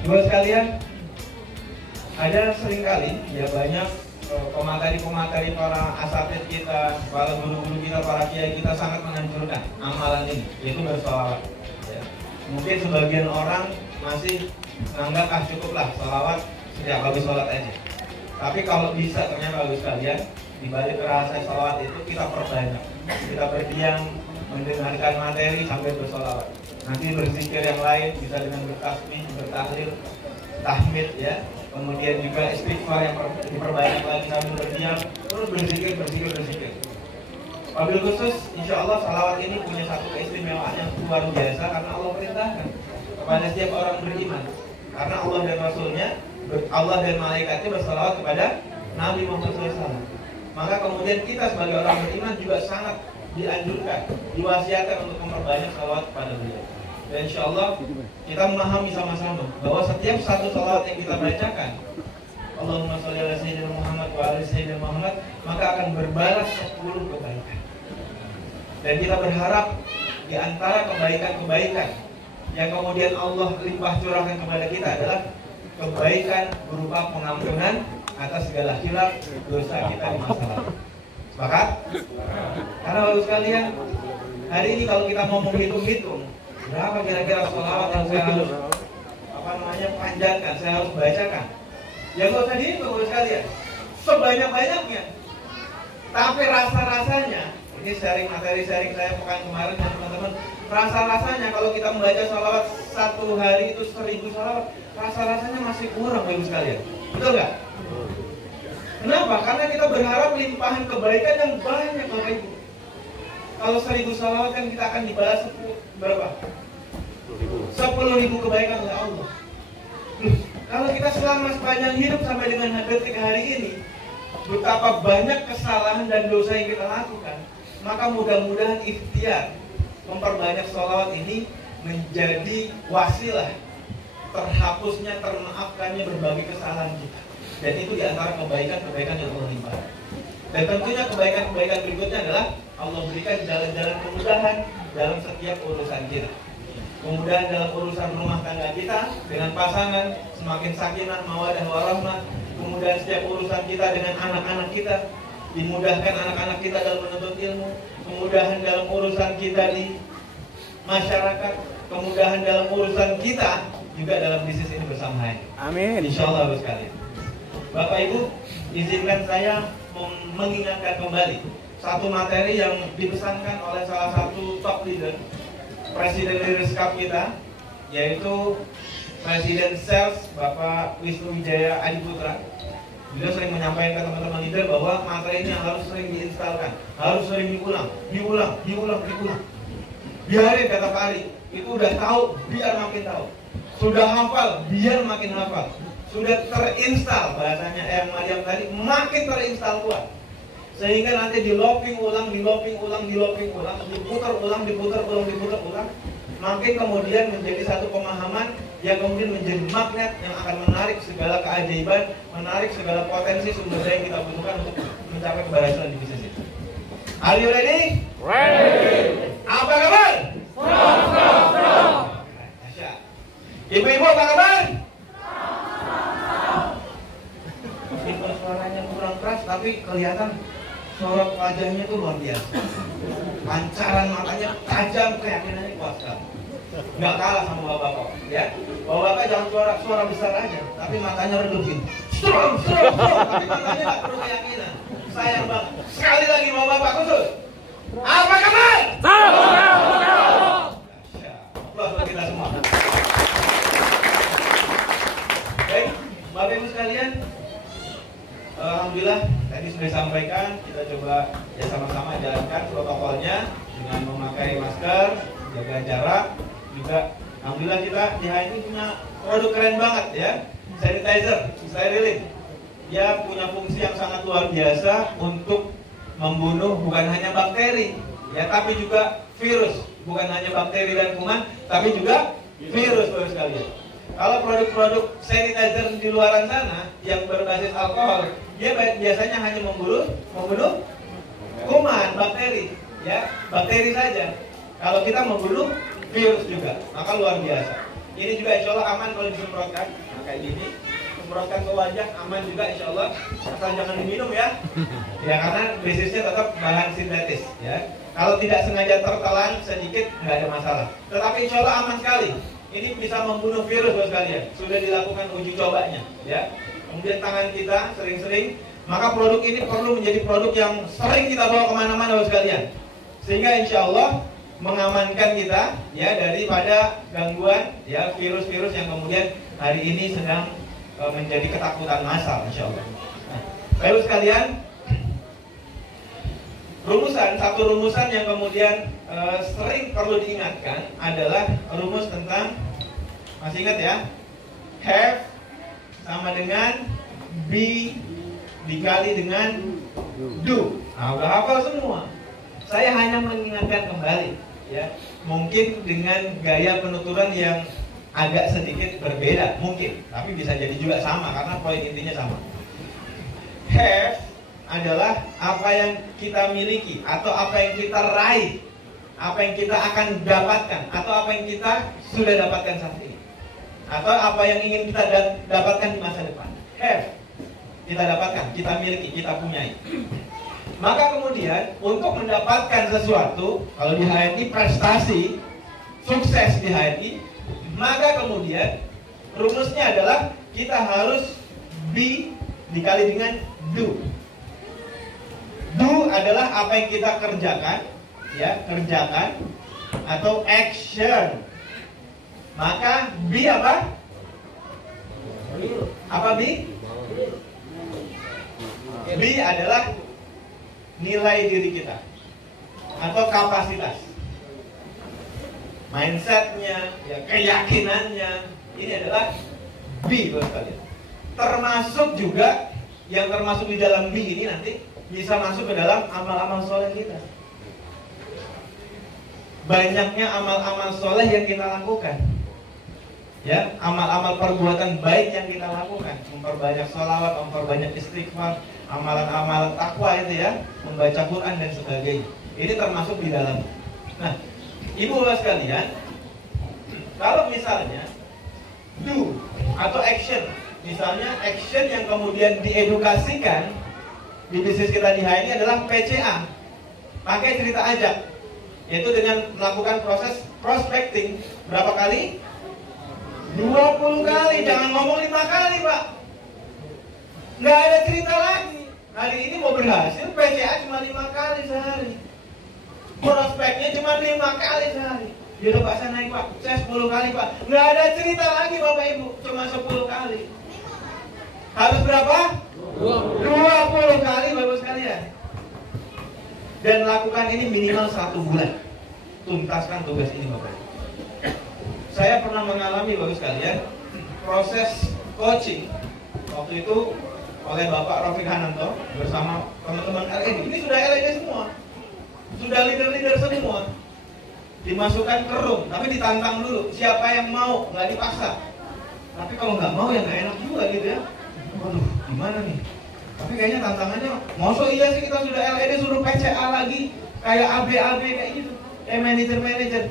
Dua sekalian, ada seringkali ya banyak pemateri-pemateri para asatid kita, para guru-guru kita, para kiai kita sangat menganjurkan amalan ini, yaitu bersolawat. Ya. Mungkin sebagian orang masih menganggap cukuplah solawat setiap habis sholat aja. Tapi kalau bisa ternyata habis sekalian, di balik rasa solawat itu kita perbanyak. Kita berdiam, mendengarkan materi sambil bersolawat. Nanti berzikir yang lain bisa dengan bertasbih, bertahlil, tahmid ya. Kemudian juga istighfar yang diperbanyak lagi sambil berdiam, terus berzikir. Wabil khusus, insya Allah salawat ini punya satu keistimewaan yang luar biasa karena Allah perintahkan kepada setiap orang beriman. Karena Allah dan Rasulnya, Allah dan malaikatnya bersalawat kepada Nabi Muhammad SAW. Maka kemudian kita sebagai orang beriman juga sangat dianjurkan, diwasiatkan untuk memperbanyak salawat kepada beliau. Dan insya Allah kita memahami sama-sama bahwa setiap satu salawat yang kita bacakan, Allahumma sholli ala sayyidina Muhammad wa ala sayyidina Muhammad, maka akan berbalas 10 kebaikan. Dan kita berharap di antara kebaikan-kebaikan yang kemudian Allah limpah curahkan kepada kita adalah kebaikan berupa pengampunan atas segala khilaf dosa kita di masa lalu. Sepakat? Karena bagus sekalian, hari ini kalau kita mau menghitung-hitung berapa kira-kira sholawat yang saya harus panjatkan, saya harus bacakan. Ya nggak usah dihitung bagus sekalian, sebanyak-banyaknya. Tapi rasa-rasanya, ini materi sharing saya pekan kemarin dengan teman-teman. Rasa-rasanya kalau kita membaca sholawat satu hari itu 1000 sholawat, rasa-rasanya masih kurang bagus sekalian. Betul nggak? Kenapa? Karena kita berharap limpahan kebaikan yang banyak Bapak Ibu. Kalau 1000 sholawat kan kita akan dibalas berapa? 10.000 kebaikan oleh Allah. Kalau kita selama sepanjang hidup sampai dengan detik hari ini, betapa banyak kesalahan dan dosa yang kita lakukan, maka mudah-mudahan ikhtiar memperbanyak sholawat ini menjadi wasilah terhapusnya, termaafkannya berbagai kesalahan kita. Dan itu diantara kebaikan-kebaikan yang Allah limpahkan. Dan tentunya kebaikan-kebaikan berikutnya adalah Allah berikan jalan-jalan kemudahan dalam setiap urusan kita. Kemudahan dalam urusan rumah tangga kita dengan pasangan, semakin sakinah, mawadah, warahmah. Kemudian setiap urusan kita dengan anak-anak kita, dimudahkan anak-anak kita dalam menuntut ilmu. Kemudahan dalam urusan kita di masyarakat, kemudahan dalam urusan kita juga dalam bisnis ini bersama. Amin. Insya Allah sekali. Bapak Ibu, izinkan saya mengingatkan kembali satu materi yang dipesankan oleh salah satu top leader, Presiden Leaders Cup kita, yaitu Presiden Sales Bapak Wisnu Wijaya Adiputra. Beliau sering menyampaikan ke teman-teman leader bahwa materi ini harus sering diinstalkan, harus sering diulang. Biarin kata Pak Ali, itu udah tahu, biar makin tahu. Sudah hafal, biar makin hafal. Sudah terinstal, bahasanya yang tadi, makin terinstal kuat. Sehingga nanti di looping ulang, diputar ulang, makin kemudian menjadi satu pemahaman yang kemudian menjadi magnet yang akan menarik segala keajaiban, menarik segala potensi sumber daya yang kita butuhkan untuk mencapai keberhasilan di bisnis ini. Are you ready? Ready. Apa kabar? Ibu-ibu apa kabar? Meskipun suaranya kurang keras, tapi kelihatan sorot wajahnya itu luar biasa. Pancaran matanya tajam, keyakinannya kuat sekali. Nggak kalah sama bapak-bapak, ya. Bapak-bapak jangan suara besar aja, tapi matanya redup gitu. Strong, tapi matanya nggak perlu keyakinan. Sayang banget. Sekali lagi bapak-bapak khusus. Apa kabar? Aplaus buat kita semua. Baik, Bapak Ibu sekalian, alhamdulillah tadi sudah disampaikan, kita coba ya sama-sama jalankan protokolnya dengan memakai masker, jaga jarak, juga alhamdulillah kita di HMI punya produk keren banget ya, sanitizer, sterilin. Dia punya fungsi yang sangat luar biasa untuk membunuh bukan hanya bakteri, ya, tapi juga virus. Bukan hanya bakteri dan kuman, tapi juga virus, Bapak sekalian. Kalau produk-produk sanitizer di luaran sana yang berbasis alkohol, dia biasanya hanya membunuh kuman, bakteri, ya, bakteri saja. Kalau kita membunuh virus juga, maka luar biasa. Ini juga insya Allah aman kalau disemprotkan. Nah, kayak gini, semprotkan ke wajah aman juga insya Allah. Asal jangan diminum ya. Ya karena basisnya tetap bahan sintetis ya. Kalau tidak sengaja tertelan sedikit nggak ada masalah. Tetapi insya Allah aman sekali. Ini bisa membunuh virus bos kalian. Sudah dilakukan uji cobanya ya. Kemudian tangan kita sering-sering. Maka produk ini perlu menjadi produk yang sering kita bawa kemana-mana bos kalian. Sehingga insya Allah mengamankan kita ya daripada gangguan ya virus-virus yang kemudian hari ini sedang menjadi ketakutan massal insya Allah. Nah, baik sekalian, satu rumusan yang kemudian sering perlu diingatkan adalah rumus tentang, masih ingat ya, have sama dengan be dikali dengan do. Nah, udah hafal semua. Saya hanya mengingatkan kembali ya. Mungkin dengan gaya penuturan yang agak sedikit berbeda mungkin, tapi bisa jadi juga sama karena poin intinya sama. Have adalah apa yang kita miliki atau apa yang kita raih, apa yang kita akan dapatkan atau apa yang kita sudah dapatkan saat ini, atau apa yang ingin kita dapatkan di masa depan. Have, kita dapatkan, kita miliki, kita punyai. Maka kemudian untuk mendapatkan sesuatu, kalau di HNI prestasi, sukses di HNI, maka kemudian rumusnya adalah kita harus be dikali dengan do. Do adalah apa yang kita kerjakan, ya, kerjakan atau action. Maka be apa? Apa be? Be adalah nilai diri kita atau kapasitas, mindsetnya, ya, keyakinannya. Ini adalah be buat kalian. Termasuk juga yang termasuk di dalam be ini nanti bisa masuk ke dalam amal-amal soleh kita. Banyaknya amal-amal soleh yang kita lakukan, ya, amal-amal perbuatan baik yang kita lakukan, memperbanyak sholawat, memperbanyak istighfar, amalan-amalan takwa itu ya, membaca Quran dan sebagainya. Ini termasuk di dalam. Nah, ibu bapak sekalian, kalau misalnya do atau action, misalnya action yang kemudian diedukasikan di bisnis kita di HNI adalah PCA, pakai cerita ajak, yaitu dengan melakukan proses prospecting berapa kali? 20 kali, jangan ngomong 5 kali pak. Nggak ada cerita lagi. Hari ini mau berhasil, PCA cuma 5 kali sehari, prospeknya cuma 5 kali sehari. Yaudah pak, saya naik pak, saya 10 kali pak. Nggak ada cerita lagi bapak ibu, cuma 10 kali. Harus berapa? 20 kali bapak sekalian. Dan lakukan ini minimal 1 bulan. Tuntaskan tugas ini bapak. Saya pernah mengalami bapak sekalian proses coaching waktu itu oleh Bapak Rafiq Hananto bersama teman-teman LED. Ini sudah LED semua, sudah leader-leader semua. Dimasukkan ke room, tapi ditantang dulu. Siapa yang mau, nggak dipaksa. Tapi kalau nggak mau ya nggak enak juga gitu ya. Waduh, gimana nih? Tapi kayaknya tantangannya, masa iya sih kita sudah LED suruh PCA lagi, kayak AB kayak gitu, kayak manajer.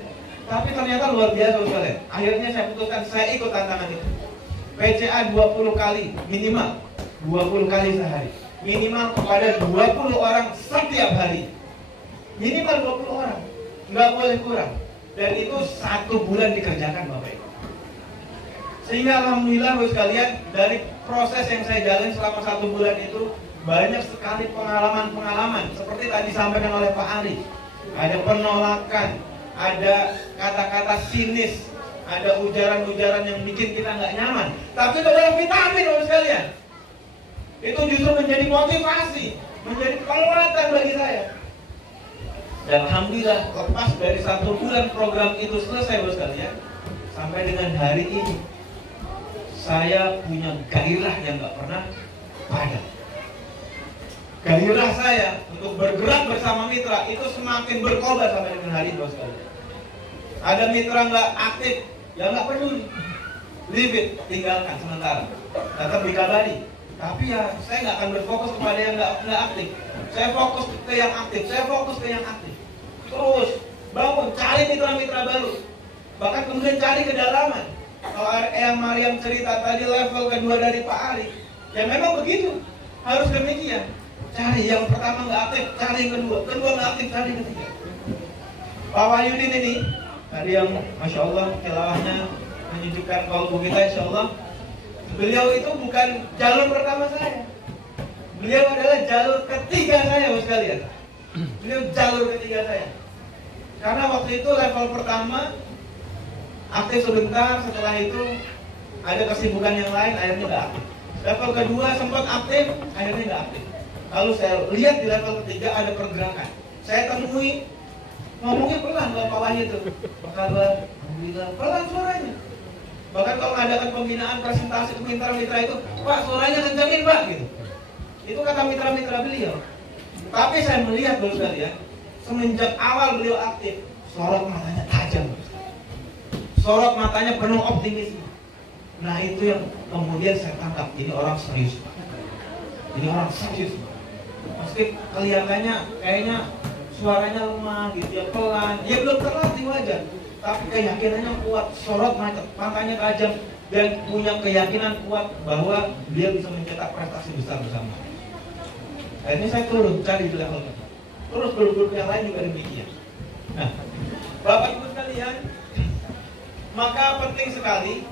Tapi ternyata luar biasa sekali. Akhirnya saya putuskan, saya ikut tantangan itu. PCA 20 kali minimal. 20 kali sehari, minimal kepada 20 orang setiap hari, minimal 20 orang, nggak boleh kurang. Dan itu 1 bulan dikerjakan bapak ibu. Sehingga alhamdulillah bapak sekalian, dari proses yang saya jalani selama 1 bulan itu banyak sekali pengalaman seperti tadi disampaikan oleh Pak Ali. Ada penolakan, ada kata-kata sinis, ada ujaran-ujaran yang bikin kita nggak nyaman. Tapi itu adalah vitamin bapak sekalian. Itu justru menjadi motivasi, menjadi penguatan bagi saya. Dan alhamdulillah lepas dari 1 bulan program itu selesai bos sekalian, sampai dengan hari ini saya punya gairah yang nggak pernah padam. Gairah saya untuk bergerak bersama mitra itu semakin berkobar sampai dengan hari ini bos sekalian. Ada mitra nggak aktif, ya nggak peduli, leave it, tinggalkan sementara, tetap dikabari. Tapi ya saya nggak akan berfokus kepada yang nggak aktif. Saya fokus ke yang aktif. Terus bangun, cari mitra-mitra baru. Bahkan kemudian cari kedalaman. Kalau Eyang Mariam cerita tadi level kedua dari Pak Ari, ya memang begitu, harus demikian. Cari yang pertama nggak aktif, cari yang kedua nggak aktif, cari yang ketiga. Pak Wahyudin ini tadi yang Masya Allah tilawahnya menyejukkan kalbu kita, Insya Allah. Beliau itu bukan jalur pertama saya, beliau adalah jalur ketiga saya, bos sekalian. Beliau jalur ketiga saya. Karena waktu itu level pertama aktif sebentar, setelah itu ada kesibukan yang lain, akhirnya nggak aktif. Level kedua sempat aktif, akhirnya nggak aktif. Lalu saya lihat di level ketiga ada pergerakan. Saya temui, ngomongnya pelan Pak Wahyu itu. Apa kabar? Alhamdulillah, pelan suaranya. Bahkan kalau mengadakan pembinaan presentasi ke mitra-mitra itu, Pak suaranya kencangin Pak, gitu. Itu kata mitra-mitra beliau. Tapi saya melihat baru sekalian, semenjak awal beliau aktif, sorot matanya tajam. Sorot matanya penuh optimisme. Nah itu yang kemudian saya tangkap, ini orang serius. Ini orang serius. Pasti kelihatannya kayaknya suaranya lemah gitu ya, pelan. Dia belum terlatih wajar, tapi keyakinannya kuat, sorot matanya tajam, dan punya keyakinan kuat bahwa dia bisa mencetak prestasi besar bersama. Akhirnya saya turun cari di level itu. Terus grup-grup yang lain juga demikian. Nah, Bapak Ibu sekalian, maka penting sekali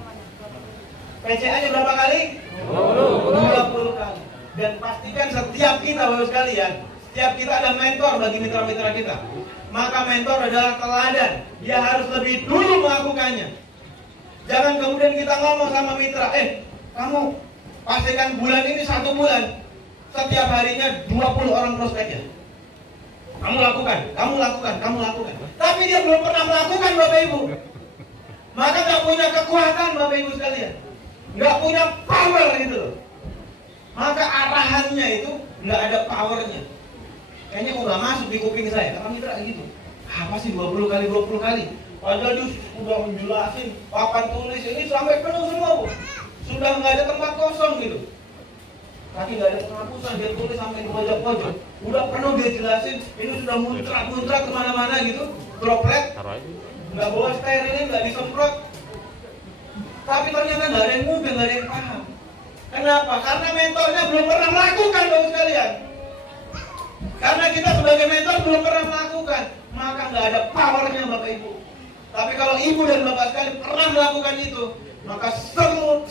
PCA-nya berapa kali? 20 kali. Dan pastikan setiap kita Bapak sekalian, setiap kita ada mentor bagi mitra-mitra kita. Maka mentor adalah teladan. Dia harus lebih dulu melakukannya. Jangan kemudian kita ngomong sama mitra, kamu pastikan bulan ini 1 bulan setiap harinya 20 orang prospeknya. Kamu lakukan. Tapi dia belum pernah melakukan Bapak Ibu. Maka nggak punya kekuatan Bapak Ibu sekalian, nggak punya power gitu loh. Maka arahannya itu nggak ada powernya. Kayaknya kok nggak masuk di kuping saya. Kata mitra gitu. Apa sih 20 kali? Padahal dia sudah menjelasin papan tulis ini sampai penuh semua, Bu. Sudah nggak ada tempat kosong gitu. Tapi nggak ada penghapusan, dia tulis sampai di pojok-pojok. Udah penuh dia jelasin, ini sudah muncrat kemana-mana gitu, droplet. Nggak bawa sterilin, nggak disemprot. Tapi ternyata nggak ada yang mungkin, nggak ada yang paham. Kenapa? Karena mentornya belum pernah melakukan, Bapak sekalian. Karena kita sebagai mentor belum pernah melakukan, maka nggak ada powernya Bapak Ibu. Tapi kalau Ibu dan Bapak sekalian pernah melakukan itu, maka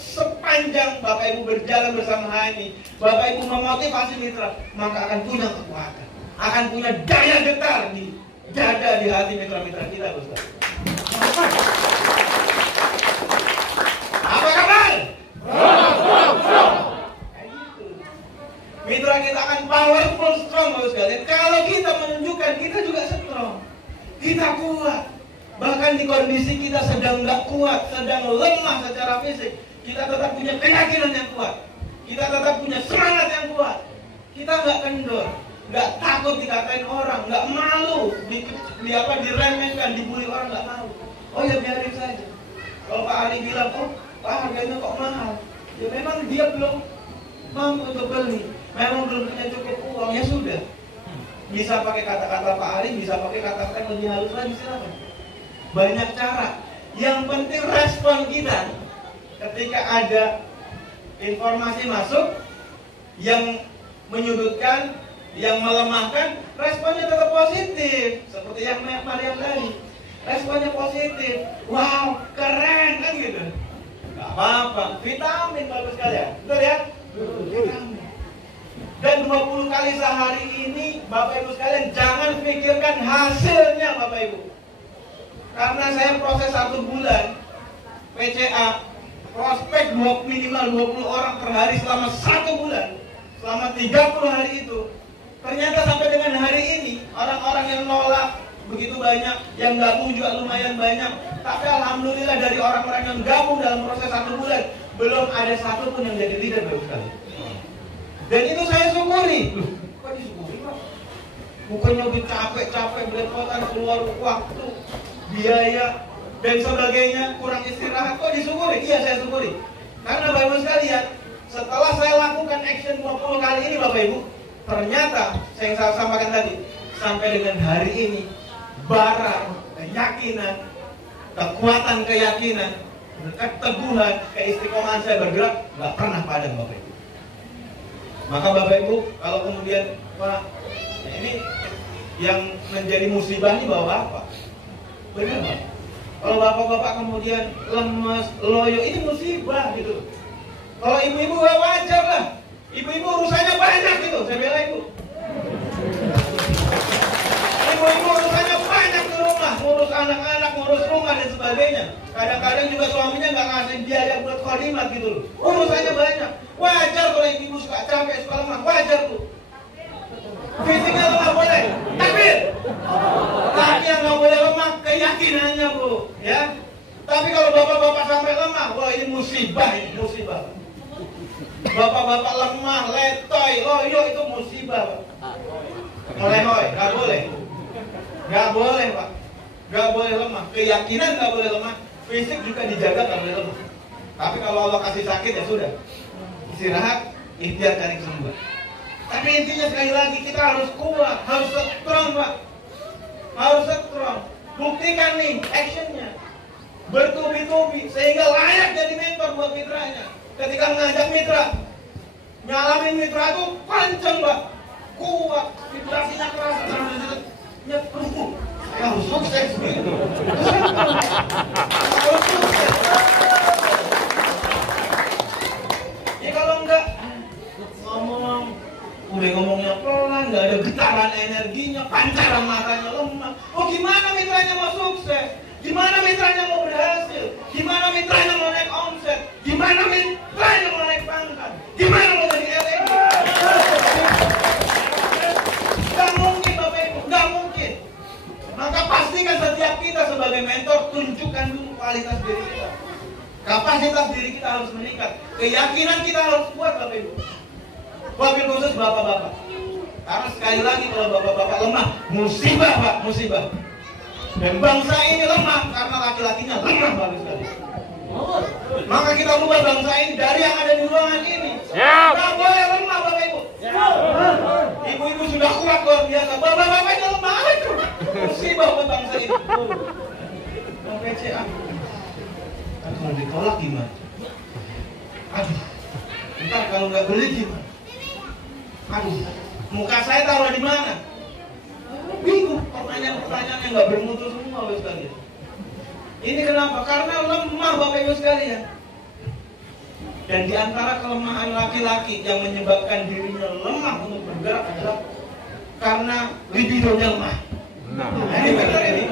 sepanjang Bapak Ibu berjalan bersama HMI, Bapak Ibu memotivasi mitra, maka akan punya kekuatan, akan punya daya getar di dada, di hati mitra-mitra kita, Ustaz. Apa kabar? Mitra kita akan powerful, strong, Bapak sekalian. Kalau kita menunjukkan kita juga strong, kita kuat. Bahkan di kondisi kita sedang nggak kuat, sedang lemah secara fisik, kita tetap punya keyakinan yang kuat. Kita tetap punya semangat yang kuat. Kita nggak kendor, nggak takut dikatain orang, nggak malu, diremehkan, dibully orang, nggak malu. Oh ya biarin saja. Kalau Pak Ali bilang, Pak harganya kok mahal, ya memang dia belum mampu untuk beli, memang belum punya cukup uang, ya sudah. Bisa pakai kata-kata Pak Ali, bisa pakai kata-kata lebih halus lagi, silakan. Banyak cara. Yang penting respon kita ketika ada informasi masuk yang menyudutkan, yang melemahkan, responnya tetap positif. Seperti yang Mariam tadi, responnya positif. Wow, keren kan gitu. Gak apa-apa, vitamin Bapak sekalian. Betul ya? Vitamin. Dan 20 kali sehari ini Bapak Ibu sekalian jangan pikirkan hasilnya Bapak Ibu. Karena saya proses 1 bulan PCA, prospek minimal 20 orang per hari selama 1 bulan, selama 30 hari itu. Ternyata sampai dengan hari ini orang-orang yang nolak begitu banyak, yang gabung juga lumayan banyak. Tapi alhamdulillah dari orang-orang yang gabung dalam proses 1 bulan belum ada satu pun yang jadi leader Bapak sekalian. Dan itu saya syukuri. Kok disyukuri Pak? Bukannya udah capek-capek belepotan, keluar waktu, biaya dan sebagainya, kurang istirahat, kok disyukuri? Iya saya syukuri. Karena Bapak Ibu sekalian, setelah saya lakukan action 20 kali ini Bapak Ibu, ternyata saya yang saya sampaikan tadi, sampai dengan hari ini bara keyakinan, kekuatan keyakinan keteguhan, keistiqomahan saya bergerak nggak pernah padam Bapak Ibu. Maka Bapak Ibu kalau kemudian Pak, ini yang menjadi musibah ini bapak-bapak, benar Pak? Kalau bapak-bapak kemudian lemes, loyo, ini musibah gitu. Kalau ibu-ibu wajar lah, ibu-ibu urusannya banyak gitu, saya bela ibu. Ibu-ibu urusannya banyak di rumah, ngurus anak-anak, ngurus rumah dan sebagainya. Kadang-kadang juga suaminya nggak ngasih biaya buat khadimat gitu loh. Urusannya banyak. Wajar kalau ibu suka capek, suka lemah, wajar tuh. Fisiknya lemah boleh, tapi yang nggak boleh lemah keyakinannya Bu, ya. Tapi kalau bapak-bapak sampai lemah, wah ini musibah, ini musibah. Bapak-bapak lemah, letoy, loyo itu musibah. Melehoi, nggak boleh. Nggak boleh Pak, nggak boleh lemah. Keyakinan nggak boleh lemah, fisik juga dijaga nggak boleh lemah. Tapi kalau Allah kasih sakit ya sudah, istirahat, ikhtiar cari kesembuhan. Tapi intinya sekali lagi kita harus kuat, harus strong Pak, harus strong. Buktikan nih actionnya, bertubi-tubi sehingga layak jadi mentor buat mitranya. Ketika mengajak mitra, nyalamin mitra itu kenceng Pak, kuat, vibrasinya keras, harus sukses gitu. Harus sukses. Ya kalau enggak udah ngomongnya pelan, nggak ada getaran energinya, pancaran matanya lemah. Oh gimana mitranya mau sukses? Gimana mitranya mau berhasil? Gimana mitranya mau naik omset? Gimana mitranya mau naik pangkat? Gimana mau jadi LM? Gak mungkin Bapak Ibu, gak mungkin. Maka pastikan setiap kita sebagai mentor tunjukkan dulu kualitas diri kita. Kapasitas diri kita harus meningkat. Keyakinan kita harus kuat Bapak Ibu. Wabil khusus bapak-bapak. Karena sekali lagi kalau bapak-bapak lemah, musibah Pak, musibah. Dan bangsa ini lemah karena laki-lakinya lemah bagus sekali. Maka kita ubah bangsa ini dari yang ada di ruangan ini. Tidak boleh lemah Bapak Ibu. Ibu-ibu sudah kuat luar biasa, bapak-bapaknya lemah itu. Musibah buat bangsa ini. PCA. Kalau ditolak gimana? Aduh, ntar kalau nggak beli gimana? Aduh, muka saya taruh di mana? Bingung, pertanyaan-pertanyaan yang nggak bermutu semua Bapak sekalian. Ini kenapa? Karena lemah Bapak Ibu sekalian. Dan di antara kelemahan laki-laki yang menyebabkan dirinya lemah untuk bergerak adalah karena libidonya lemah. Nah, ini benar ini.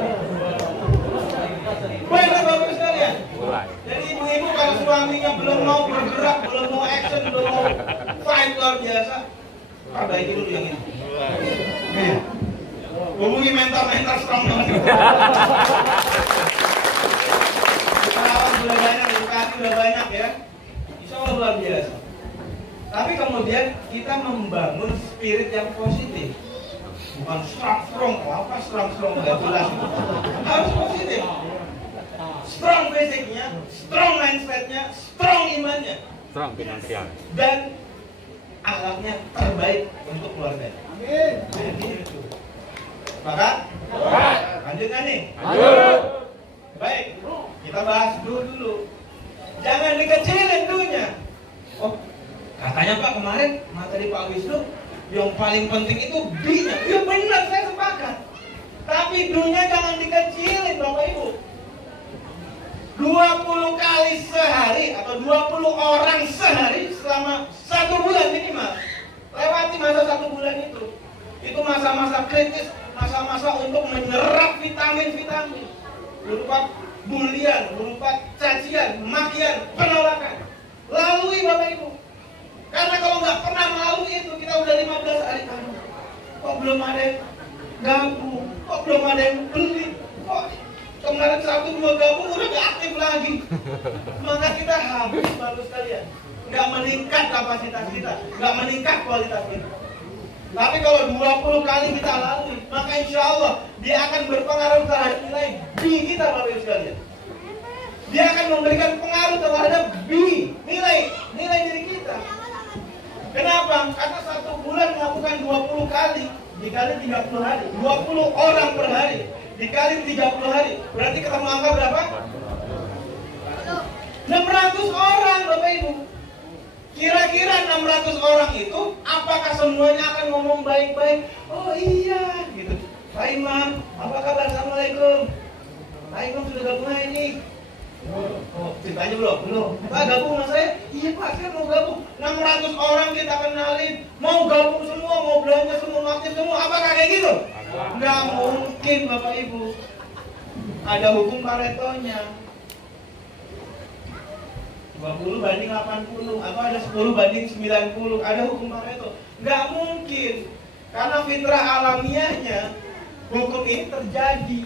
Benar Bapak Ibu sekalian. Jadi ibu-ibu kalau suaminya belum mau bergerak, belum mau action, belum mau fight luar biasa, perbaiki dulu yang ini. Iya. Hubungi mentor-mentor strong banget. Pengalaman sudah banyak, edukasi sudah banyak ya. Insya Allah luar biasa. Tapi kemudian kita membangun spirit yang positif. Bukan strong, apa strong nggak jelas. Harus positif. Strong basicnya, strong mindsetnya, strong imannya, strong finansial, dan akhlaknya terbaik untuk keluarga. Amin. Maka lanjutkan nih. Lanjut. Baik, kita bahas dulu. Jangan dikecilin dunia. Oh, katanya Pak kemarin materi Pak Wisnu yang paling penting itu B-nya. Ya benar, saya sepakat. Tapi dunia jangan dikecilin Bapak Ibu. 20 kali sehari atau 20 orang sehari selama 1 bulan minimal. Lewati masa 1 bulan itu. Itu masa-masa kritis, masa-masa untuk menyerap vitamin-vitamin berupa bulian, berupa cacian, makian, penolakan. Lalui Bapak Ibu. Karena kalau nggak pernah melalui itu, kita udah 15 hari kok belum ada yang gabung, kok belum ada yang beli, kok kemarin 1-2 gabung udah nggak aktif lagi. Maka kita habis bagus sekalian. Nggak meningkat kapasitas kita, nggak meningkat kualitas kita. Tapi kalau 20 kali kita lalui, maka insya Allah dia akan berpengaruh terhadap nilai B kita Bapak Ibu sekalian. Dia akan memberikan pengaruh terhadap B, nilai diri kita. Kenapa? Karena 1 bulan melakukan 20 kali dikali 30 hari, 20 orang per hari dikali 30 hari, berarti ketemu angka berapa? 600 orang Bapak Ibu. Kira-kira 600 orang itu apakah semuanya akan ngomong baik-baik? Oh iya gitu. Pak Imam, apa kabar? Assalamualaikum. Pak Imam sudah gabung ini. Oh, ceritanya belum? Pak gabung sama saya? Iya Pak, saya mau gabung. 600 orang kita kenalin, mau gabung semua, mau belanja semua, mau aktif semua. Apakah kayak gitu? Nggak mungkin Bapak Ibu. Ada hukum Paretonya. 20 banding 80, apa ada 10 banding 90, ada hukum Pareto. Nggak mungkin, karena fitrah alamiahnya hukum ini terjadi.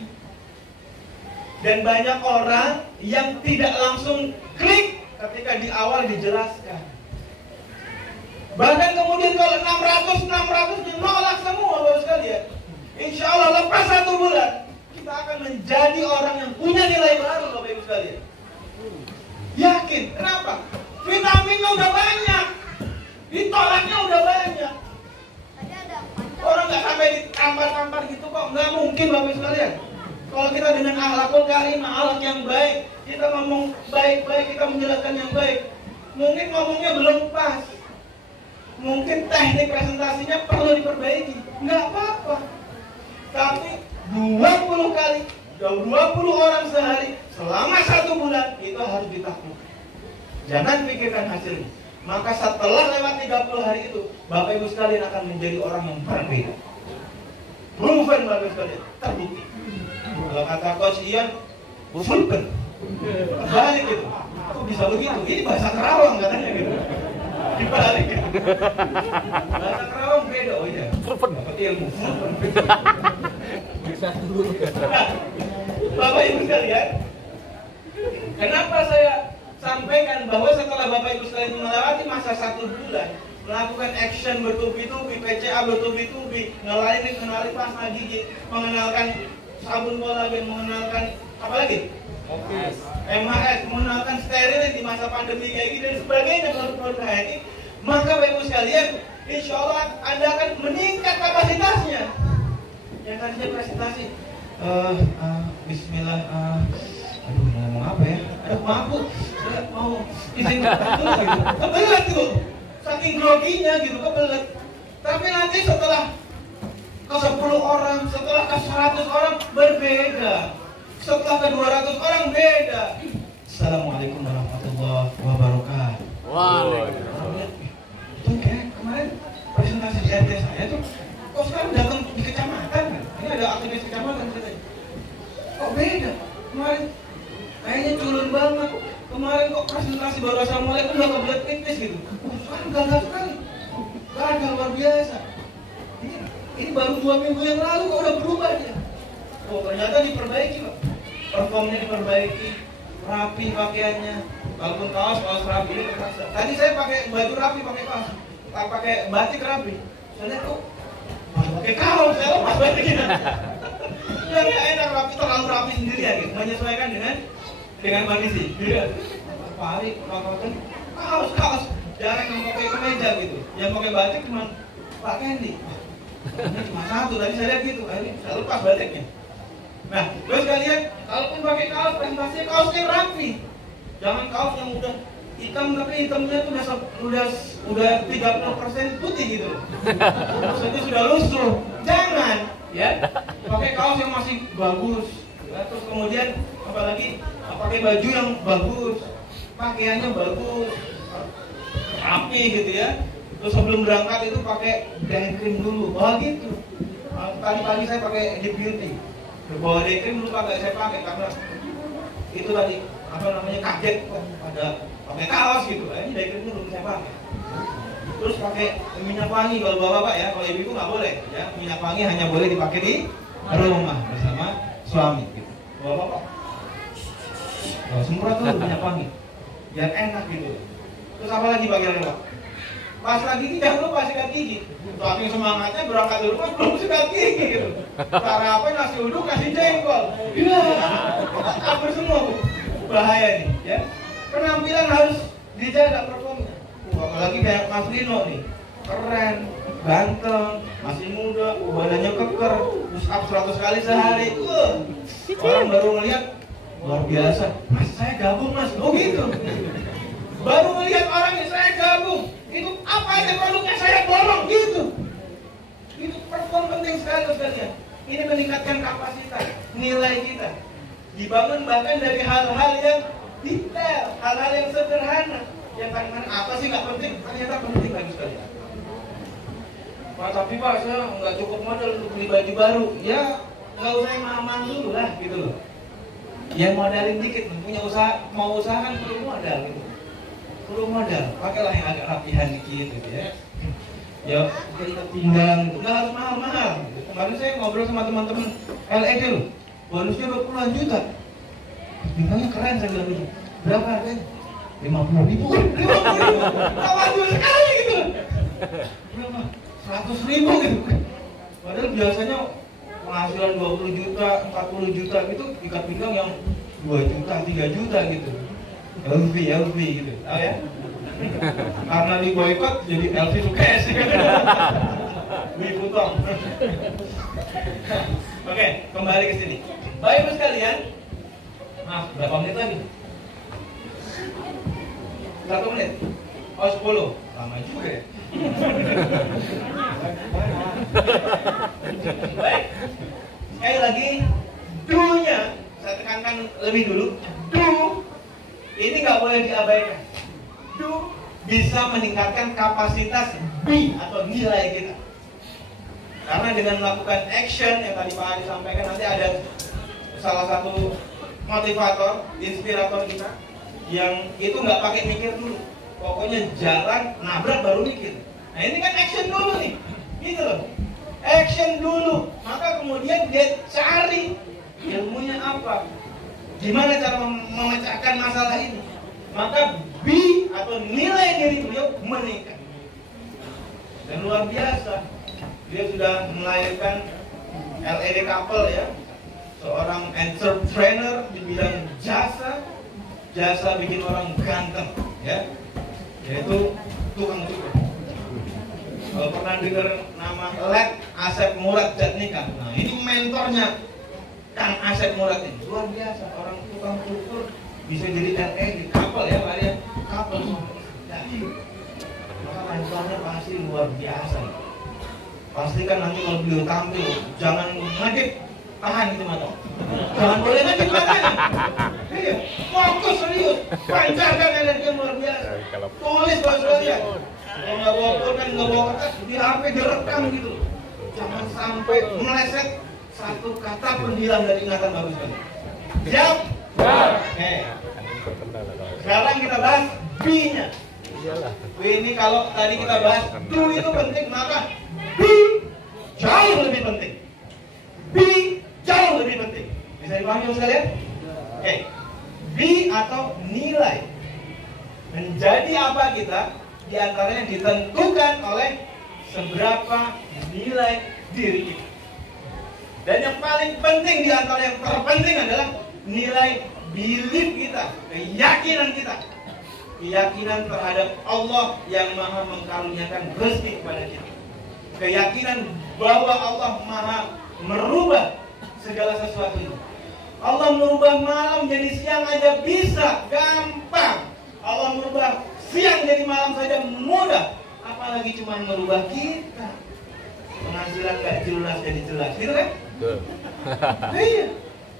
Dan banyak orang yang tidak langsung klik ketika di awal dijelaskan. Bahkan kemudian kalau 600 dinolak semua Bapak sekalian. Insya Allah lepas 1 bulan kita akan menjadi orang yang punya nilai baru Bapak Ibu sekalian. Yakin, kenapa? Vitaminnya udah banyak, ditolaknya udah banyak. Orang nggak sampai ditampar-tampar gitu kok, nggak mungkin Bapak Ibu sekalian. Kalau kita dengan akhlakul karimah, akhlak yang baik, kita ngomong baik-baik, kita menjelaskan yang baik. Mungkin ngomongnya belum pas, mungkin teknik presentasinya perlu diperbaiki, nggak apa-apa. Tapi 20 kali, 20 orang sehari, selama 1 bulan, itu harus ditaklukkan. Jangan pikirkan hasilnya. Maka setelah lewat 30 hari itu, Bapak Ibu sekalian akan menjadi orang yang berbeda. Proven Bapak Ibu sekalian, terbukti. Kalau kata Coach Ian, proven. Balik gitu. Kok bisa begitu? Ini bahasa Kerawang katanya gitu. Dibalik gitu. Bahasa Kerawang beda, oh iya. Dapat ilmu. Bisa dulu. Bapak Ibu sekalian, kenapa saya sampaikan bahwa setelah Bapak Ibu sekalian melewati masa 1 bulan, melakukan action bertubi-tubi, PCA bertubi-tubi, kenalin pasta gigi, mengenalkan sabun kolagen, mengenalkan apa lagi? MHS, mengenalkan steril di masa pandemi kayak gini dan sebagainya, produk-produk HNI, maka Bapak Ibu sekalian, insya Allah Anda akan meningkat kapasitasnya. Yang tadinya presentasi, Bismillah, aduh ngomong apa ya? Aduh maaf Bu, saya mau izin dulu gitu. Kebelet gitu, saking groginya gitu, kebelet. Tapi nanti setelah ke 10 orang, setelah ke 100 orang berbeda, setelah ke 200 orang beda. Assalamualaikum warahmatullahi wabarakatuh. Waalaikumsalam. Itu kayak kemarin presentasi di RT saya tuh, kok sekarang datang di kecamatan kan? Ini ada aktivis kecamatan katanya. Kok beda? Kemarin kayaknya culun banget. Kemarin kok presentasi baru assalamualaikum udah kebelet pipis gitu. Sekarang gagal sekali. Gagal luar biasa. Ini baru 2 minggu yang lalu kok udah berubah dia. Oh ternyata diperbaiki Pak. Performnya diperbaiki, rapi pakaiannya. Walaupun kaos rapi itu terasa. Tadi saya pakai baju rapi, pakai kaos. Pakai batik rapi. Saya lihat kok pakai kaos, saya lepas batiknya. Ya nggak enak rapi, terlalu rapi sendiri ya gitu. Menyesuaikan dengan kondisi. Iya. Pakai kaos. Jarang yang pakai kemeja gitu. Yang pakai batik cuma Pak Kendi. Ini cuma 1, tadi saya lihat gitu. Akhirnya saya lepas batiknya. Nah, terus kalian kalaupun pakai kaos, presentasinya kaosnya rapi. Jangan kaos yang udah hitam tapi hitamnya tuh udah 30% putih gitu. Maksudnya sudah lusuh. Jangan, ya. Pakai kaos yang masih bagus. Ya, terus kemudian apalagi pakai baju yang bagus, pakaiannya bagus, rapi gitu ya. Terus sebelum berangkat itu pakai day cream dulu. Oh gitu. Pagi-pagi saya pakai Deep Beauty. Bawa day cream dulu saya pakai karena itu tadi kaget kok ada pakai kaos gitu. Ini day cream dulu saya pakai. Terus pakai minyak wangi kalau bapak ya, kalau ibu nggak boleh ya. Minyak wangi hanya boleh dipakai di rumah bersama suami gitu. Bapak semprot dulu minyak wangi biar enak gitu. Terus apa lagi bagian Pak? Pas lagi gigi jangan lupa sikat gigi. Saking semangatnya berangkat dulu kan belum sikat gigi gitu. Cara apa nasi uduk kasih jengkol. Iya. Kabur semua Bu. Bahaya nih ya. Penampilan harus dijaga performnya. Apalagi kayak Mas Rino nih. Keren, ganteng, masih muda, badannya keker, push up 100 kali sehari. Orang baru ngeliat luar biasa. Mas, saya gabung mas. Oh gitu. Baru melihat orangnya, saya gabung. Itu apa aja produknya saya borong gitu. Itu perform penting sekali. Ini meningkatkan kapasitas, nilai kita. Dibangun bahkan dari hal-hal yang detail, hal-hal yang sederhana. Yang kadang-kadang apa sih nggak penting, ternyata penting bagi sekalian. Pak, tapi Pak, saya nggak cukup modal untuk beli baju baru. Ya, nggak usah yang mahal-mahal dulu lah, gitu loh. Yang modalin dikit, punya usaha, mau usaha kan perlu modal gitu. Perlu modal, pakailah yang agak rapihan dikit gitu ya. Ya, kita pinggang gitu, nggak harus mahal-mahal. Kemarin saya ngobrol sama teman-teman LED loh, bonusnya 20-an juta. Pinggangnya keren, saya bilang gitu. Berapa harganya? 50.000. 50.000, maju sekali gitu. Berapa? 100.000 gitu. Padahal biasanya penghasilan 20 juta, 40 juta gitu, ikat pinggang yang 2 juta, 3 juta gitu. LV gitu, tahu ya? Karena di boykot jadi LV Sukses. Louis Vuitton. Oke, kembali ke sini. Baik Ibu sekalian, maaf, berapa menit lagi? 1 menit? Oh 10, lama juga ya. Baik, sekali lagi, do-nya saya tekankan lebih dulu. Do ini nggak boleh diabaikan. Do bisa meningkatkan kapasitas B atau nilai kita. Karena dengan melakukan action yang tadi Pak Adi sampaikan, nanti ada salah satu motivator, inspirator kita yang itu nggak pakai mikir dulu, pokoknya jalan nabrak baru mikir. Nah ini kan action dulu nih, gitu loh. Action dulu, maka kemudian dia cari ilmunya apa, gimana cara memecahkan masalah ini. Maka B atau nilai diri beliau meningkat. Dan luar biasa, dia sudah melahirkan LED couple ya, seorang entrepreneur di bidang jasa bikin orang ganteng ya, yaitu tukang cukur. Kalau pernah dengar nama Led Asep Murad Jatnika, nah ini mentornya Kang Asep Murad ini, luar biasa, orang tukang cukur bisa jadi LED couple ya Pak ya, couple sama istri. Maka mentornya pasti luar biasa. Pastikan nanti kalau beliau tampil jangan ngedip, tahan gitu mata. Jangan boleh ngedip matanya. Iya, fokus serius, pancarkan energi yang luar biasa. Tulis Pak sekalian. Kalau nggak bawa pulpen, nggak bawa kertas, di HP direkam gitu. Jangan sampai meleset satu kata pun hilang dari ingatan bagus sekali. Siap? Oke. Sekarang kita bahas B-nya. B ini kalau tadi kita bahas do itu penting, maka B jauh lebih penting. B jauh lebih penting. Bisa dipahami sekalian? Oke. B atau nilai. Menjadi apa kita? Di antaranya ditentukan oleh seberapa nilai diri kita. Dan yang paling penting di antara yang terpenting adalah nilai belief kita, keyakinan kita. Keyakinan terhadap Allah yang maha mengkaruniakan rezeki kepada kita. Keyakinan bahwa Allah maha merubah segala sesuatu itu. Allah merubah malam jadi siang aja bisa, gampang. Allah merubah siang jadi malam saja mudah. Apalagi cuma merubah kita. Penghasilan gak jelas jadi jelas, gitu kan? Iya.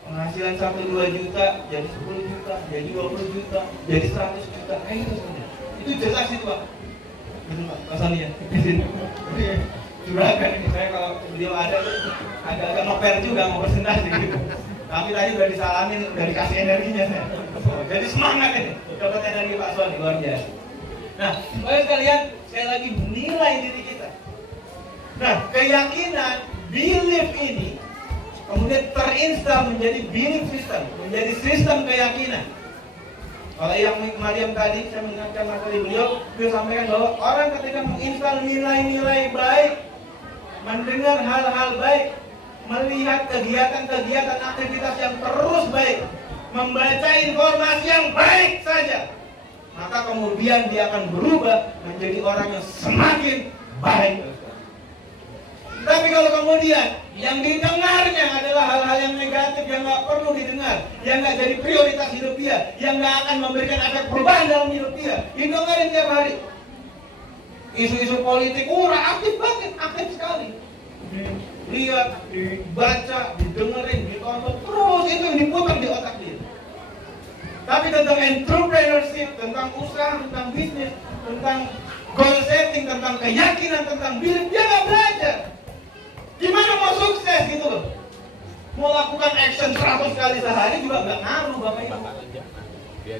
Penghasilan 1-2 juta jadi 10 juta, jadi 20 juta, jadi 100 juta. Itu sebenarnya. Itu jelas itu Pak. Betul Pak, Pak Sani ya. Curahkan ini saya kalau beliau ada agak-agak noper juga mau presentasi gitu. Tapi tadi udah disalamin, udah dikasih energinya saya. Jadi semangat ini, dapat energi Pak Soni luar biasa. Nah, baik sekalian, sekali lagi nilai diri kita. Nah, keyakinan, belief ini kemudian terinstal menjadi belief system, menjadi sistem keyakinan. Kalau yang Mariam tadi, saya mengingatkan materi beliau sampaikan bahwa orang ketika menginstal nilai-nilai baik, mendengar hal-hal baik, melihat kegiatan-kegiatan aktivitas yang terus baik, membaca informasi yang baik saja, maka kemudian dia akan berubah menjadi orang yang semakin baik. Tapi kalau kemudian yang didengarnya adalah hal-hal yang negatif, yang nggak perlu didengar, yang nggak jadi prioritas hidup dia, yang nggak akan memberikan efek perubahan dalam hidup dia. Didengarin tiap hari. Isu-isu politik, aktif banget, aktif sekali. Lihat, dibaca, didengerin, ditonton, terus itu yang diputar di otak dia. Tapi tentang entrepreneurship, tentang usaha, tentang bisnis, tentang goal setting, tentang keyakinan, tentang belief, dia nggak belajar. Gimana mau sukses gitu loh? Mau lakukan action 100 kali sehari juga nggak ngaruh Bapak Ibu.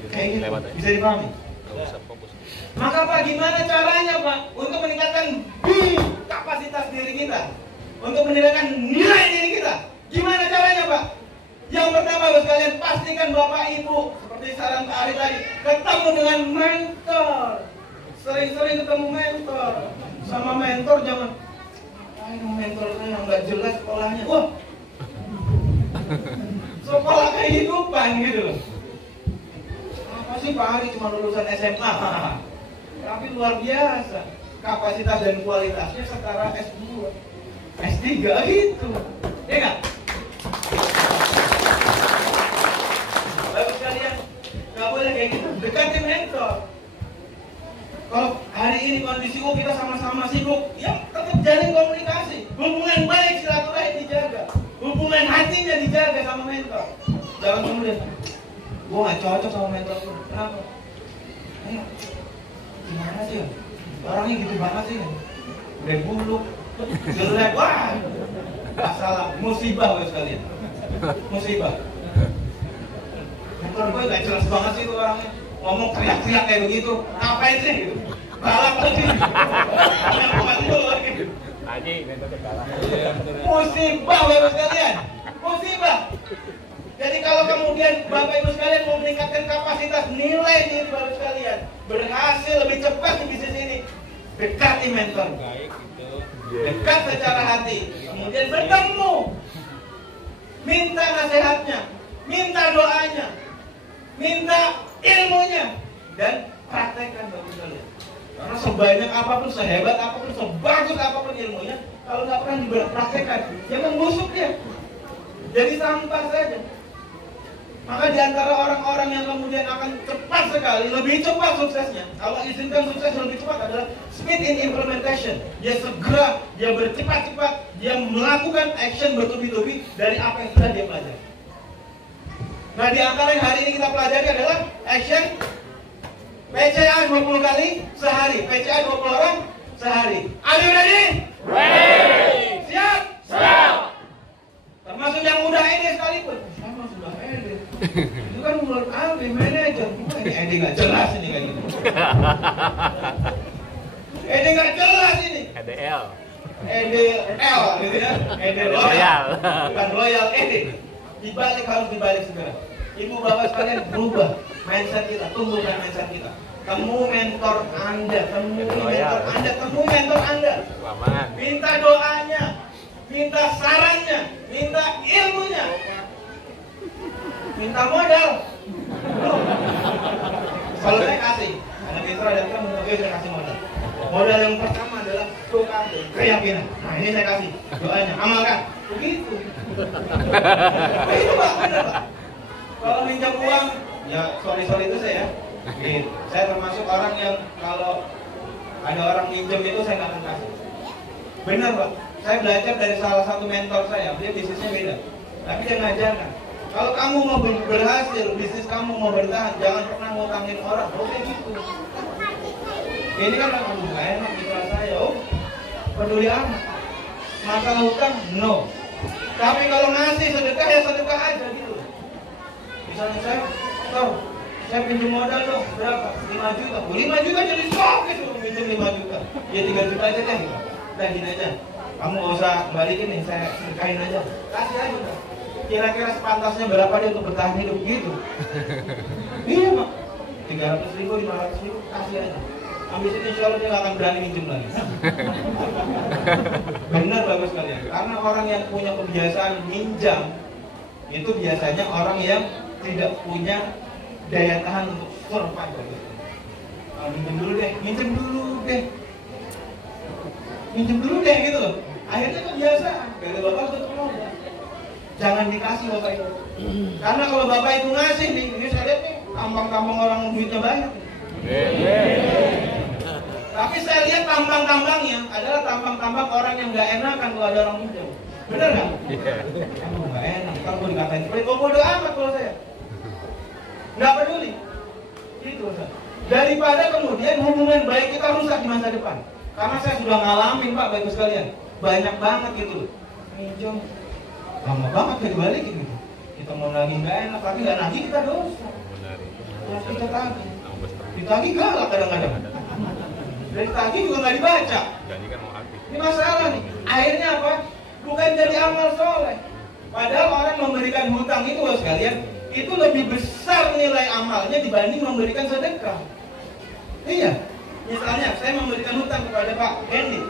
Kayak gitu, bisa dipahami? Maka Pak, gimana caranya Pak untuk meningkatkan kapasitas diri kita? Untuk meningkatkan nilai diri kita? Gimana caranya Pak? Yang pertama Bapak sekalian, pastikan Bapak Ibu, seperti saran Pak Ari tadi, ketemu dengan mentor. Sering-sering ketemu mentor. Sama mentor jangan mentornya yang nggak jelas sekolahnya. Wah, sekolah kehidupan gitu loh. Apa sih Pak Ari cuma lulusan SMA? Tapi luar biasa. Kapasitas dan kualitasnya setara S2, S3 gitu. Ya nggak? Bagus sekalian, nggak boleh kayak gitu. Dekati mentor. Kalau hari ini kondisi kita sama-sama sibuk, ya tetap jalin komunikasi. Hubungan baik silaturahmi dijaga. Hubungan hatinya dijaga sama mentor. Jangan kemudian, gue gak cocok sama mentor gue. Kenapa? Gimana sih ya? Orangnya gitu banget sih. Udah buluk, jelek, wah. Masalah, musibah guys sekalian. Musibah. Mentor gue gak jelas banget sih itu orangnya. Ngomong teriak-teriak kayak begitu, ngapain sih gitu? Balap lagi. Aji, mentornya kalah. Musibah Bapak sekalian, musibah. Jadi kalau kemudian Bapak Ibu sekalian mau meningkatkan kapasitas nilai diri Bapak sekalian, berhasil lebih cepat di bisnis ini, dekati mentor. Dekat secara hati, kemudian bertemu, minta nasihatnya, minta doanya, minta ilmunya, dan praktekkan Bapak sekalian. Karena sebanyak apapun, sehebat apapun, sebagus apapun ilmunya, kalau nggak pernah dipraktekkan, ya membusuk dia. Jadi sampah saja. Maka di antara orang-orang yang kemudian akan cepat sekali, lebih cepat suksesnya, Allah izinkan sukses lebih cepat adalah speed in implementation. Dia segera, dia bercepat-cepat, dia melakukan action bertubi-tubi dari apa yang sudah dia pelajari. Nah, di antara yang hari ini kita pelajari adalah action PCA 20 kali sehari. PCA 20 orang sehari. Are you ready? Ready. Siap? Siap. Termasuk yang muda ini sekalipun. Sama sudah Edi. Itu kan menurut Aldi manajer. Ini Edi nggak jelas ini kayak gitu. Edi nggak jelas ini. EDL. EDL gitu ya. Edi loyal. Bukan loyal Edi. Dibalik, harus dibalik segera. Ibu bapak sekalian berubah mindset kita, tumbuhkan mindset kita. Temu mentor Anda, temu mentor Anda, temu mentor Anda. Minta doanya, minta sarannya, minta ilmunya, minta modal. Kalau saya kasih, ada mitra datang menurut saya kasih modal. Modal yang pertama adalah doa, keyakinan. Nah ini saya kasih doanya, amalkan. Begitu. Begitu Pak, benar Pak. Kalau minjam uang, ya sorry itu saya. Gitu. Saya termasuk orang yang kalau ada orang minjem itu saya nggak akan kasih. Benar Pak. Saya belajar dari salah satu mentor saya, dia bisnisnya beda. Tapi dia ngajarkan, kalau kamu mau berhasil, bisnis kamu mau bertahan, jangan pernah ngutangin orang. Oh kayak gitu. Ini kan nggak enak mitra saya. Oh peduli amat. Masalah hutang, no. Tapi kalau ngasih sedekah ya sedekah aja gitu. Misalnya saya pinjam modal dong, berapa? 5 juta. 5 juta jadi sok gitu, pinjam 5 juta. Ya 3 juta aja deh. Udah gini aja. Kamu nggak usah balikin nih, saya sedekahin aja. Kasih aja Pak. Kira-kira sepantasnya berapa dia untuk bertahan hidup gitu. Iya Pak. 300.000, 500.000, kasih aja. Habis itu insya Allah dia nggak akan berani minjem lagi. Benar bagus kalian. Karena orang yang punya kebiasaan minjam itu biasanya orang yang tidak punya daya tahan untuk survive. Minjem dulu deh, minjem dulu deh gitu loh. Akhirnya kebiasaan. Dari bapak tutup modal. jangan dikasih Bapak Ibu. Karena kalau Bapak Ibu ngasih nih, ini saya lihat nih, tambang-tambang orang duitnya banyak. Tapi saya lihat tambang-tambangnya adalah tambang-tambang orang yang nggak enakan kalau ada orang pinjam. Bener nggak? Emang nggak enak. Kalau gue dikatain pelit, bodoh amat kalau saya. Nggak peduli. Gitu, Ustaz. Daripada kemudian hubungan baik kita rusak di masa depan. Karena saya sudah ngalamin Pak, Bapak Ibu sekalian. Banyak banget gitu. Pinjam. Lama banget gak dibalikin gitu. Kita mau nagih nggak enak, tapi nggak nagih kita dosa. Terus kita tagih. Ditagih galak kadang-kadang. Dan tagih juga nggak dibaca. Ini masalah nih. Akhirnya apa? Bukan jadi amal soleh. Padahal orang memberikan hutang itu loh sekalian, itu lebih besar nilai amalnya dibanding memberikan sedekah. Iya. Misalnya saya memberikan hutang kepada Pak Hendy.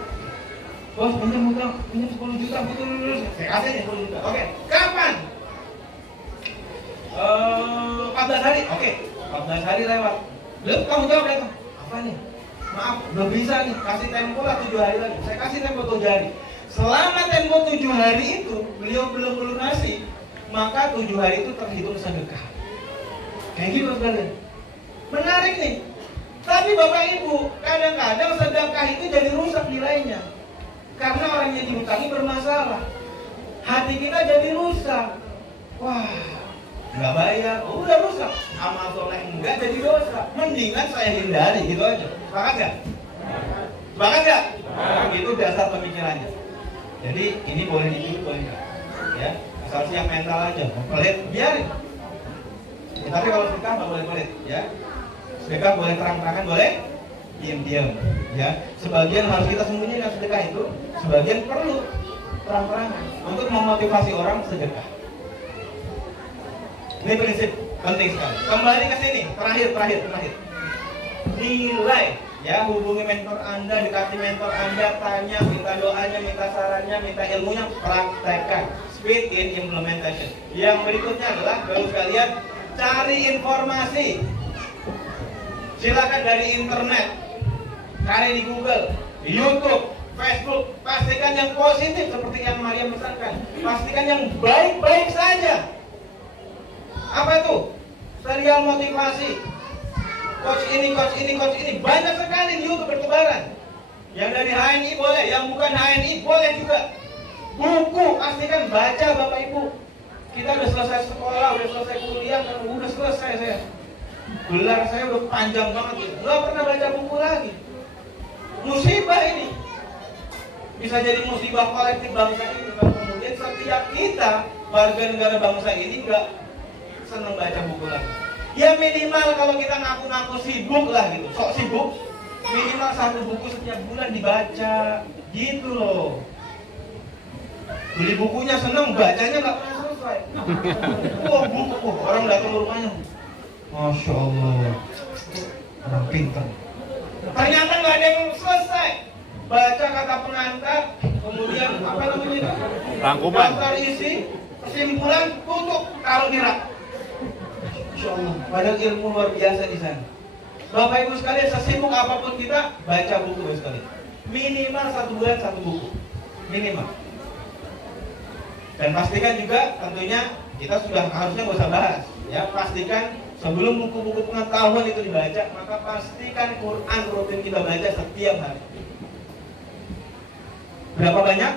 Bos pinjam hutang, pinjam 10 juta, betul. Saya kasih nih 10 juta. Oke. Kapan? 14 hari. Oke. 14 hari lewat. Belum kamu jawab ya? Apa nih? Maaf, belum bisa nih. Kasih tempo lah 7 hari lagi. Saya kasih tempo 7 hari. Selama tempo 7 hari itu beliau belum melunasi, maka 7 hari itu terhitung sedekah. Kayak gitu sekalian. Menarik nih. Tapi Bapak Ibu, kadang-kadang sedekah itu jadi rusak nilainya. Karena orang yang dihutangi bermasalah. Hati kita jadi rusak. Wah, nggak bayar, oh udah rusak. Amal soleh enggak jadi dosa. Mendingan saya hindari, gitu aja. Sepakat nggak? Sepakat nggak? Itu dasar pemikirannya. Jadi ini boleh ditiru, boleh nggak? Ya, asal siap mental aja. Mau pelit, biarin. Ya, tapi kalau sedekah nggak boleh pelit, ya. Sedekah boleh terang-terangan, boleh diam-diam. Ya, sebagian harus kita sembunyikan sedekah itu, sebagian perlu terang-terangan untuk memotivasi orang sedekah. Ini prinsip penting sekali. Kembali ke sini, terakhir. Nilai. Ya, hubungi mentor Anda, dekati mentor Anda, tanya, minta doanya, minta sarannya, minta ilmunya, praktekkan. Speed in implementation. Yang berikutnya adalah, baru sekalian, cari informasi. Silakan dari internet, cari di Google, di YouTube, Facebook. Pastikan yang positif seperti yang Maria pesankan. Pastikan yang baik-baik saja. Apa itu? Serial motivasi. Coach ini, banyak sekali di YouTube bertebaran. Yang dari HNI boleh, yang bukan HNI boleh juga. Buku, pastikan baca Bapak Ibu. Kita udah selesai sekolah, udah selesai kuliah, udah selesai saya. Gelar saya udah panjang banget, nggak pernah baca buku lagi. Musibah ini. Bisa jadi musibah kolektif bangsa ini. Kalau kemudian setiap kita, warga negara bangsa ini nggak senang baca buku lagi. Ya minimal kalau kita ngaku-ngaku sibuk lah gitu, sok sibuk, minimal 1 buku setiap bulan dibaca, gitu loh. Beli bukunya seneng, bacanya nggak pernah selesai. Wah buku, orang datang ke rumahnya, Masya Allah, orang pintar. Ternyata nggak ada yang selesai. Baca kata pengantar, kemudian apa namanya? Rangkuman. Daftar isi, kesimpulan, tutup, taruh di rak. Insya Allah, padahal ilmu luar biasa di sana. Bapak Ibu sekalian, sesibuk apapun kita, baca buku sekali. Minimal 1 bulan 1 buku, minimal. Dan pastikan juga, tentunya kita sudah harusnya nggak usah bahas. Ya, pastikan sebelum buku-buku pengetahuan itu dibaca, maka pastikan Quran rutin kita baca setiap hari. Berapa banyak?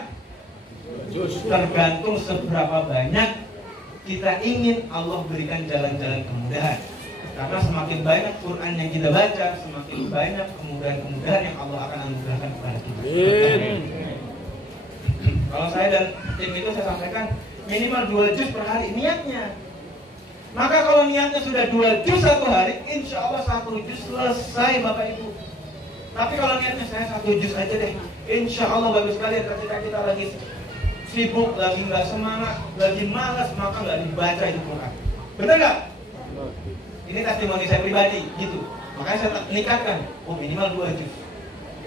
Tergantung seberapa banyak kita ingin Allah berikan jalan-jalan kemudahan. Karena semakin banyak Quran yang kita baca, semakin banyak kemudahan-kemudahan yang Allah akan anugerahkan kepada kita. Kalau saya dan tim itu saya sampaikan minimal 2 juz per hari niatnya. Maka kalau niatnya sudah 2 juz 1 hari, insya Allah 1 juz selesai Bapak Ibu. Tapi kalau niatnya saya 1 juz aja deh, insya Allah bagus sekali ketika kita lagi sibuk, lagi nggak semangat, lagi malas, maka nggak dibaca itu Quran. Betul nggak? Ini testimoni saya pribadi, gitu. Makanya saya nikahkan, oh minimal 2 juz.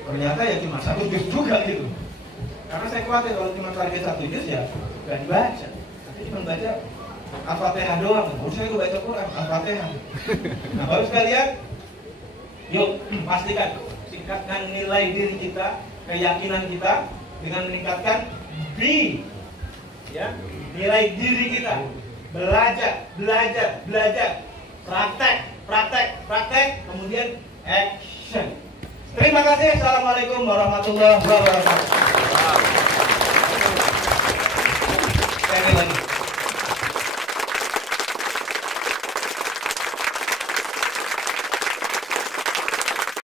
Ternyata ya cuma 1 juz juga gitu. Karena saya khawatir kalau cuma target 1 juz ya nggak dibaca. Tapi cuma baca Al-Fatihah doang. Saya udah baca Quran, Al-Fatihah. Nah baru sekalian, yuk pastikan tingkatkan nilai diri kita, keyakinan kita dengan meningkatkan B, ya, nilai diri kita. Belajar, praktek, kemudian action. Terima kasih. Assalamualaikum warahmatullahi wabarakatuh. Sekali lagi.